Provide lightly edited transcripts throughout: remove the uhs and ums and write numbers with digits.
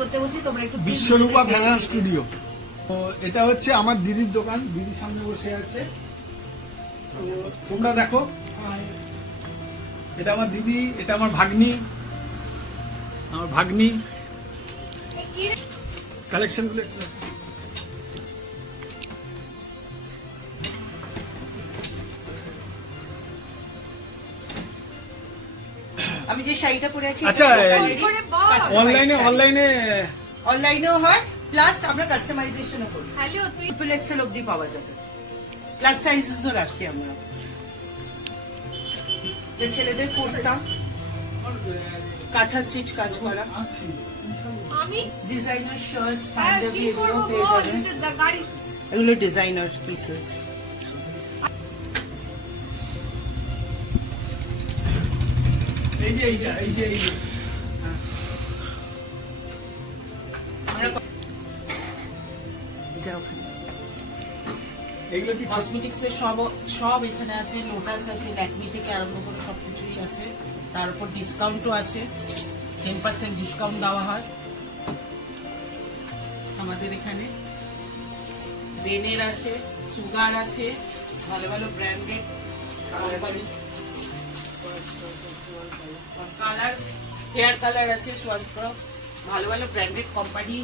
করতে বসি, তোমরা একটু বিশ্বরূপা ফ্যাশন স্টুডিও। তো এটা হচ্ছে আমার দিদির দোকান, দিদির সামনে বসে আছে। তো তোমরা দেখো, এটা আমার দিদি, এটা আমার ভাগ্নি, কালেকশনগুলো একটু দেখো। আমি যে শাড়িটা পরে আছি, আচ্ছা, অনলাইনে অনলাইনে অনলাইনেও হয়, প্লাস আমরা কাস্টমাইজেশনও করি। হ্যালো তুই ট্রিপল এক্সেল অবধি পাওয়া যাবে, প্লাস সাইজেসও রাখি আমরা। যে ছেলেদের কুর্তা, কাঁথা স্টিচ কাজ করা, আছে। আমি ডিজাইনার শার্টস, হ্যাঁ পাঞ্জাবি, কি এগুলো করবো পেয়ে বল, যাবেন। এটা গাড়ি এগুলো ডিজাইনার পিসেস। এই যে এইটা, এই যে এই যে এগুলো কি কসমেটিক্স এর সব এখানে আছে, লোটাস আছে, ল্যাকমি থেকে আরম্ভ করে সবকিছুই আছে। তার উপর ডিসকাউন্টও আছে, 10% ডিসকাউন্ট দেওয়া হয় আমাদের এখানে। রেনের আছে, সুগার আছে, ভালো ভালো branded company. Colour, hair colour আছে, সোয়াসক্রপ, ভালো ভালো ব্র্যান্ডেড কোম্পানি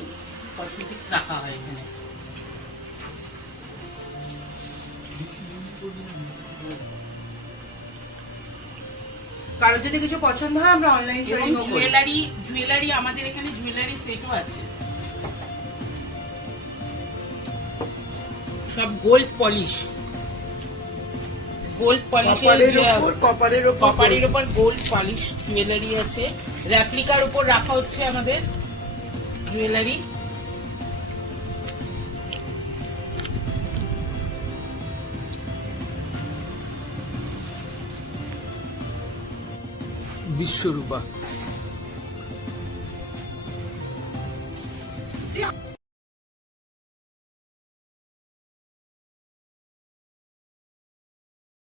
কসমেটিক্স রাখা হয় এখানে। কারো যদি কিছু পছন্দ হয় আমরা অনলাইন এবং সেলিংও করি। জুয়েলারি আমাদের এখানে জুয়েলারি সেটও আছে, সব গোল্ড পলিশ, কপারের উপর গোল্ড পলিশ জুয়েলারি আছে। রেপ্লিকার উপর রাখা হচ্ছে আমাদের জুয়েলারি। বিশ্বরূপা